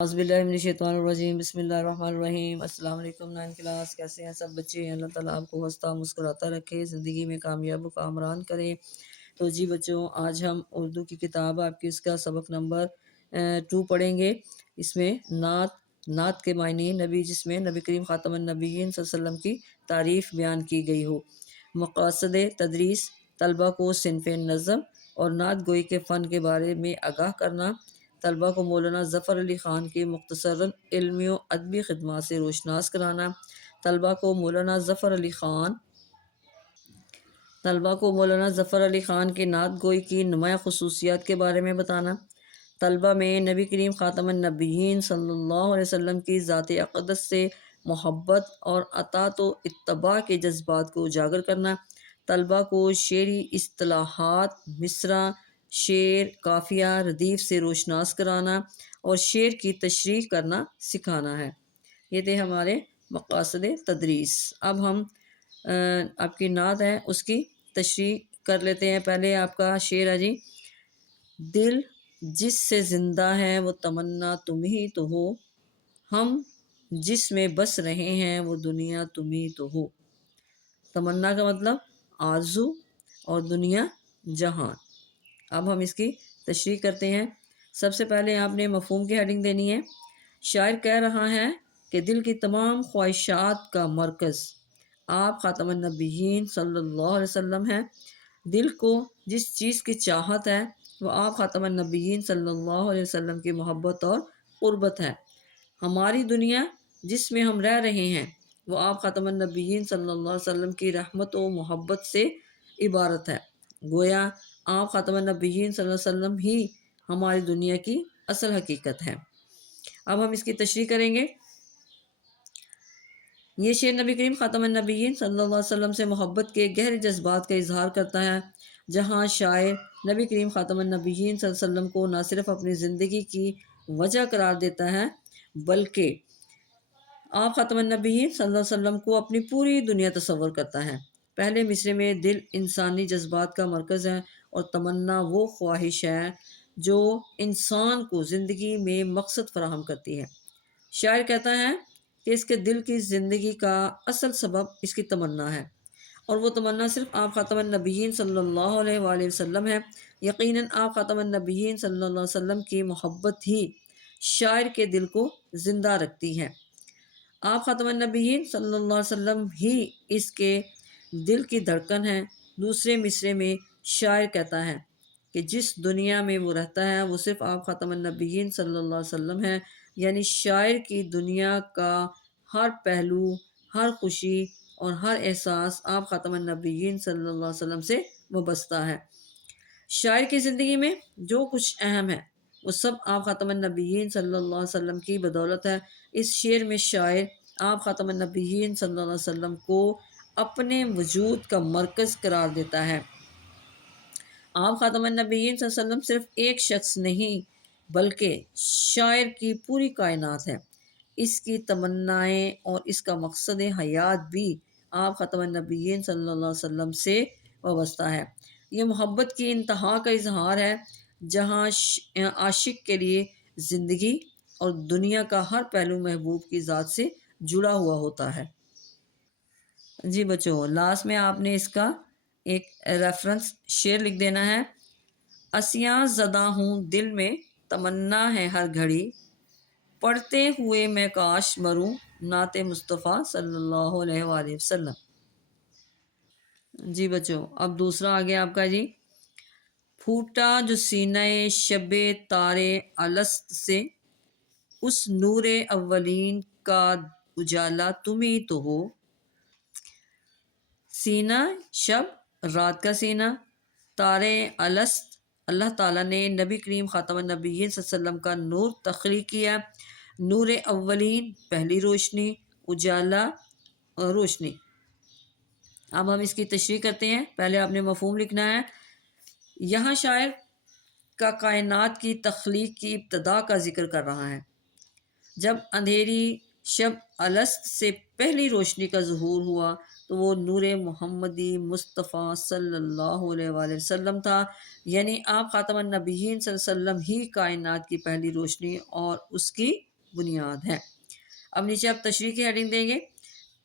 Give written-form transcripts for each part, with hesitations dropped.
اعوذ باللہ من الشیطان الرجیم بسم اللہ الرحمن الرحیم۔ السلام علیکم 9 کلاس، کیسے ہیں سب بچے؟ اللہ تعالیٰ آپ کو ہنستا مسکراتا رکھے، زندگی میں کامیاب و کامران کرے۔ تو جی بچوں، آج ہم اردو کی کتاب آپ کی اس کا سبق نمبر 2 پڑھیں گے۔ اس میں نعت کے معنی نبی، جس میں نبی کریم خاتم النبیین صلی اللہ علیہ وسلم کی تعریف بیان کی گئی ہو۔ مقاصد تدریس، طلبہ کو صنف نظم اور نعت گوئی کے فن کے بارے میں آگاہ کرنا، طلبہ کو مولانا ظفر علی خان کی مختصراً علمی و ادبی خدمات سے روشناس کرانا، طلبہ کو مولانا ظفر علی خان کی نعت گوئی کی نمایاں خصوصیات کے بارے میں بتانا، طلبہ میں نبی کریم خاتم النبیین صلی اللہ علیہ وسلم کی ذات اقدس سے محبت اور اطاعت و اتباع کے جذبات کو اجاگر کرنا، طلبہ کو شعری اصطلاحات، مصرع، شعر، قافیہ، ردیف سے روشناس کرانا اور شعر کی تشریح کرنا سکھانا ہے۔ یہ تھے ہمارے مقاصد تدریس۔ اب ہم آپ کی نعت ہے اس کی تشریح کر لیتے ہیں۔ پہلے آپ کا شعر ہے جی: دل جس سے زندہ ہے وہ تمنا تم ہی تو ہو، ہم جس میں بس رہے ہیں وہ دنیا تم ہی تو ہو۔ تمنا کا مطلب آرزو اور دنیا جہان۔ اب ہم اس کی تشریح کرتے ہیں۔ سب سے پہلے آپ نے مفہوم کی ہیڈنگ دینی ہے۔ شاعر کہہ رہا ہے کہ دل کی تمام خواہشات کا مرکز آپ خاتم النبیین صلی اللہ علیہ وسلم ہیں۔ دل کو جس چیز کی چاہت ہے وہ آپ خاتم النبیین صلی اللہ علیہ وسلم کی محبت اور قربت ہے۔ ہماری دنیا جس میں ہم رہ رہے ہیں وہ آپ خاتم النبیین صلی اللہ علیہ وسلم کی رحمت و محبت سے عبارت ہے۔ گویا آپ خاتم النبیین صلی اللہ علیہ وسلم ہی ہماری دنیا کی اصل حقیقت ہے۔ اب ہم اس کی تشریح کریں گے۔ یہ شعر نبی کریم خاتم النبیین صلی اللہ علیہ وسلم سے محبت کے گہرے جذبات کا اظہار کرتا ہے، جہاں شاعر نبی کریم خاتم النبیین صلی اللہ علیہ وسلم کو نہ صرف اپنی زندگی کی وجہ قرار دیتا ہے بلکہ آپ خاتم النبیین صلی اللہ علیہ وسلم کو اپنی پوری دنیا تصور کرتا ہے۔ پہلے مصرے میں دل انسانی جذبات کا مرکز ہے اور تمنا وہ خواہش ہے جو انسان کو زندگی میں مقصد فراہم کرتی ہے۔ شاعر کہتا ہے کہ اس کے دل کی زندگی کا اصل سبب اس کی تمنا ہے، اور وہ تمنا صرف آپ خاتم النبیین صلی اللہ علیہ وآلہ وسلم ہے۔ یقیناً آپ خاتم النبیین صلی اللہ علیہ وسلم کی محبت ہی شاعر کے دل کو زندہ رکھتی ہے۔ آپ خاتم النبیین صلی اللہ علیہ وسلم ہی اس کے دل کی دھڑکن ہے۔ دوسرے مصرے میں شاعر کہتا ہے کہ جس دنیا میں وہ رہتا ہے وہ صرف آپ خاتم النبیین صلی اللہ علیہ وسلم ہے، یعنی شاعر کی دنیا کا ہر پہلو، ہر خوشی اور ہر احساس آپ خاتم النبیین صلی اللہ علیہ وسلم سے وابستہ ہے۔ شاعر کی زندگی میں جو کچھ اہم ہے وہ سب آپ خاتم النبیین صلی اللہ علیہ وسلم کی بدولت ہے۔ اس شعر میں شاعر آپ خاتم النبیین صلی اللہ علیہ وسلم کو اپنے وجود کا مرکز قرار دیتا ہے۔ آپ خاتم النبیین صلی اللہ علیہ وسلم صرف ایک شخص نہیں بلکہ شاعر کی پوری کائنات ہے۔ اس کی تمنائیں اور اس کا مقصد حیات بھی آپ خاتم النبیین صلی اللہ علیہ وسلم سے وابستہ ہے۔ یہ محبت کی انتہا کا اظہار ہے، جہاں عاشق کے لیے زندگی اور دنیا کا ہر پہلو محبوب کی ذات سے جڑا ہوا ہوتا ہے۔ جی بچوں، لاسٹ میں آپ نے اس کا ایک ریفرنس شعر لکھ دینا ہے۔ اسیاں زدہ ہوں دل میں تمنا ہے ہر گھڑی، پڑھتے ہوئے میں کاش مروں نعت مصطفیٰ صلی اللہ علیہ وآلہ وسلم۔ جی بچوں، اب دوسرا آگے آپ کا جی: پھوٹا جو سینہ شب تارے الست سے، اس نور اولین کا اجالا تم ہی تو ہو۔ سینہ شب رات کا سینہ، تارے الست اللہ تعالیٰ نے نبی کریم خاتم النبیین صلی اللہ علیہ وسلم کا نور تخلیق کیا۔ نور اولین پہلی روشنی، اجالا روشنی۔ اب ہم اس کی تشریح کرتے ہیں۔ پہلے آپ نے مفہوم لکھنا ہے۔ یہاں شاعر کا کائنات کی تخلیق کی ابتدا کا ذکر کر رہا ہے۔ جب اندھیری شب الست سے پہلی روشنی کا ظہور ہوا تو وہ نور محمدی مصطفیٰ صلی اللہ علیہ وآلہ وسلم تھا، یعنی آپ خاتم النبیین صلی اللہ علیہ وسلم ہی کائنات کی پہلی روشنی اور اس کی بنیاد ہے۔ اب نیچے آپ تشریح کی ہیڈنگ دیں گے۔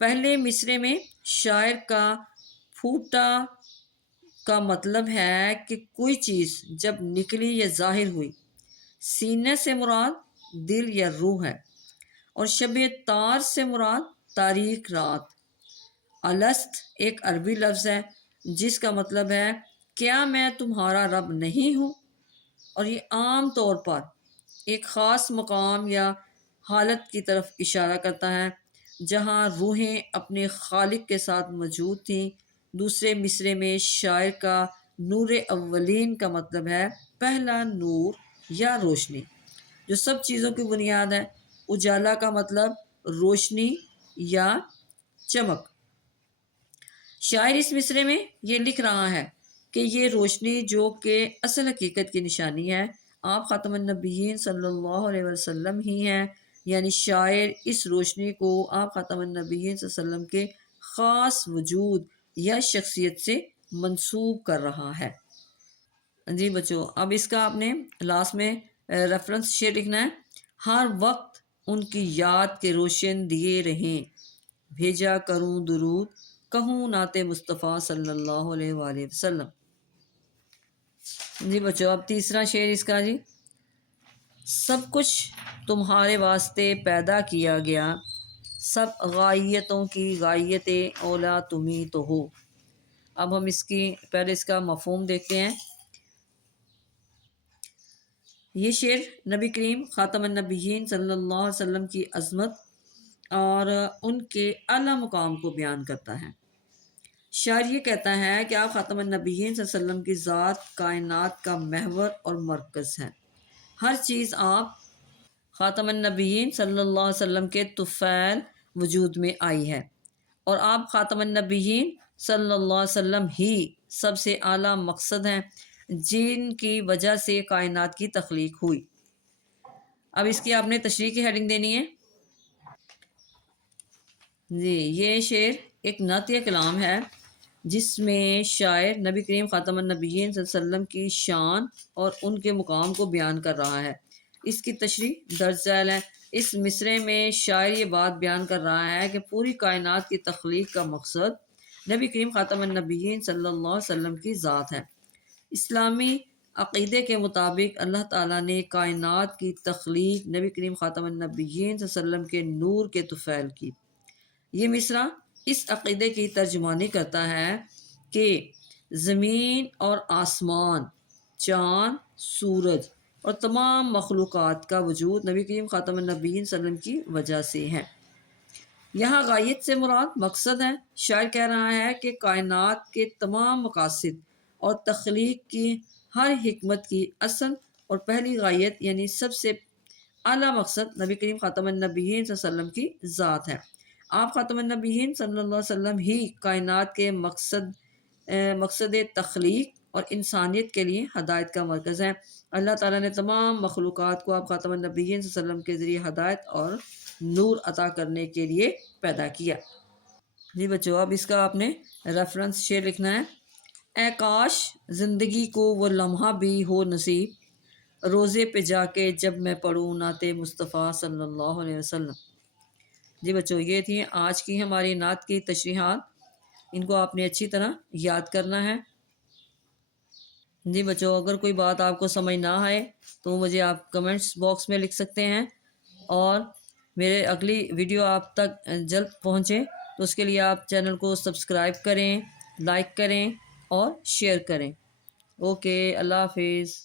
پہلے مصرے میں شاعر کا پھوٹا کا مطلب ہے کہ کوئی چیز جب نکلی یا ظاہر ہوئی۔ سینے سے مراد دل یا روح ہے، اور شب تار سے مراد تاریک رات۔ الست ایک عربی لفظ ہے جس کا مطلب ہے کیا میں تمہارا رب نہیں ہوں، اور یہ عام طور پر ایک خاص مقام یا حالت کی طرف اشارہ کرتا ہے جہاں روحیں اپنے خالق کے ساتھ موجود تھیں۔ دوسرے مصرے میں شاعر کا نور اولین کا مطلب ہے پہلا نور یا روشنی جو سب چیزوں کی بنیاد ہے۔ اجالا کا مطلب روشنی یا چمک۔ شاعر اس مصرے میں یہ لکھ رہا ہے کہ یہ روشنی جو کہ اصل حقیقت کی نشانی ہے آپ خاتم النبیین صلی اللہ علیہ وسلم ہی ہیں، یعنی شاعر اس روشنی کو آپ خاتم النبیین صلی اللہ علیہ وسلم کے خاص وجود یا شخصیت سے منسوب کر رہا ہے۔ جی بچوں، اب اس کا آپ نے لاسٹ میں ریفرنس شیئر لکھنا ہے۔ ہر وقت ان کی یاد کے روشن دیے رہیں، بھیجا کروں درود، کہوں نعت مصطفیٰ صلی اللہ علیہ وآلہ وسلم۔ جی بچوں، اب تیسرا شعر اس کا جی۔ سب کچھ تمہارے واسطے پیدا کیا گیا، سب غائیتوں کی غائیت اولا تمہیں تو ہو۔ اب ہم پہلے اس کا مفہوم دیکھتے ہیں۔ یہ شعر نبی کریم خاتم النبیین صلی اللہ علیہ وسلم کی عظمت اور ان کے اعلیٰ مقام کو بیان کرتا ہے۔ شاعر یہ کہتا ہے کہ آپ خاتم النبیین صلی اللہ علیہ وسلم کی ذات کائنات کا محور اور مرکز ہے۔ ہر چیز آپ خاتم النبیین صلی اللہ علیہ وسلم کے طفیل وجود میں آئی ہے، اور آپ خاتم النبیین صلی اللہ علیہ وسلم ہی سب سے اعلیٰ مقصد ہیں جن کی وجہ سے کائنات کی تخلیق ہوئی۔ اب اس کی آپ نے تشریح کی ہیڈنگ دینی ہے۔ جی، یہ شعر ایک نعتیہ کلام ہے جس میں شاعر نبی کریم خاتم النبیین صلی اللہ علیہ وسلم کی شان اور ان کے مقام کو بیان کر رہا ہے۔ اس کی تشریح درج ذیل ہے۔ اس مصرے میں شاعر یہ بات بیان کر رہا ہے کہ پوری کائنات کی تخلیق کا مقصد نبی کریم خاتم النبیین صلی اللہ علیہ وسلم کی ذات ہے۔ اسلامی عقیدے کے مطابق اللہ تعالیٰ نے کائنات کی تخلیق نبی کریم خاتم النبیین صلی اللہ علیہ وسلم کے نور کے طفیل کی۔ یہ مصرع اس عقیدے کی ترجمانی کرتا ہے کہ زمین اور آسمان، چاند، سورج اور تمام مخلوقات کا وجود نبی کریم خاتم النبیین صلی اللہ علیہ وسلم کی وجہ سے ہے۔ یہاں غایت سے مراد مقصد ہے۔ شاعر کہہ رہا ہے کہ کائنات کے تمام مقاصد اور تخلیق کی ہر حکمت کی اصل اور پہلی غایت یعنی سب سے اعلیٰ مقصد نبی کریم خاتم النبیین صلی اللہ علیہ وسلم کی ذات ہے۔ آپ خاتم النبیین صلی اللہ علیہ وسلم ہی کائنات کے مقصد تخلیق اور انسانیت کے لیے ہدایت کا مرکز ہے۔ اللہ تعالیٰ نے تمام مخلوقات کو آپ خاتم النبیین صلی اللہ علیہ وسلم کے ذریعے ہدایت اور نور عطا کرنے کے لیے پیدا کیا۔ جی بچوں، اب اس کا آپ نے ریفرنس شیئر لکھنا ہے۔ اے کاش زندگی کو وہ لمحہ بھی ہو نصیب، روزے پہ جا کے جب میں پڑھوں نعت مصطفیٰ صلی اللہ علیہ وسلم۔ جی بچوں، یہ تھی آج کی ہماری نعت کی تشریحات، ان کو آپ نے اچھی طرح یاد کرنا ہے۔ جی بچوں، اگر کوئی بات آپ کو سمجھ نہ آئے تو مجھے آپ کمنٹس باکس میں لکھ سکتے ہیں، اور میرے اگلی ویڈیو آپ تک جلد پہنچے تو اس کے لیے آپ چینل کو سبسکرائب کریں، لائک کریں اور شیئر کریں۔ اوکے، اللہ حافظ۔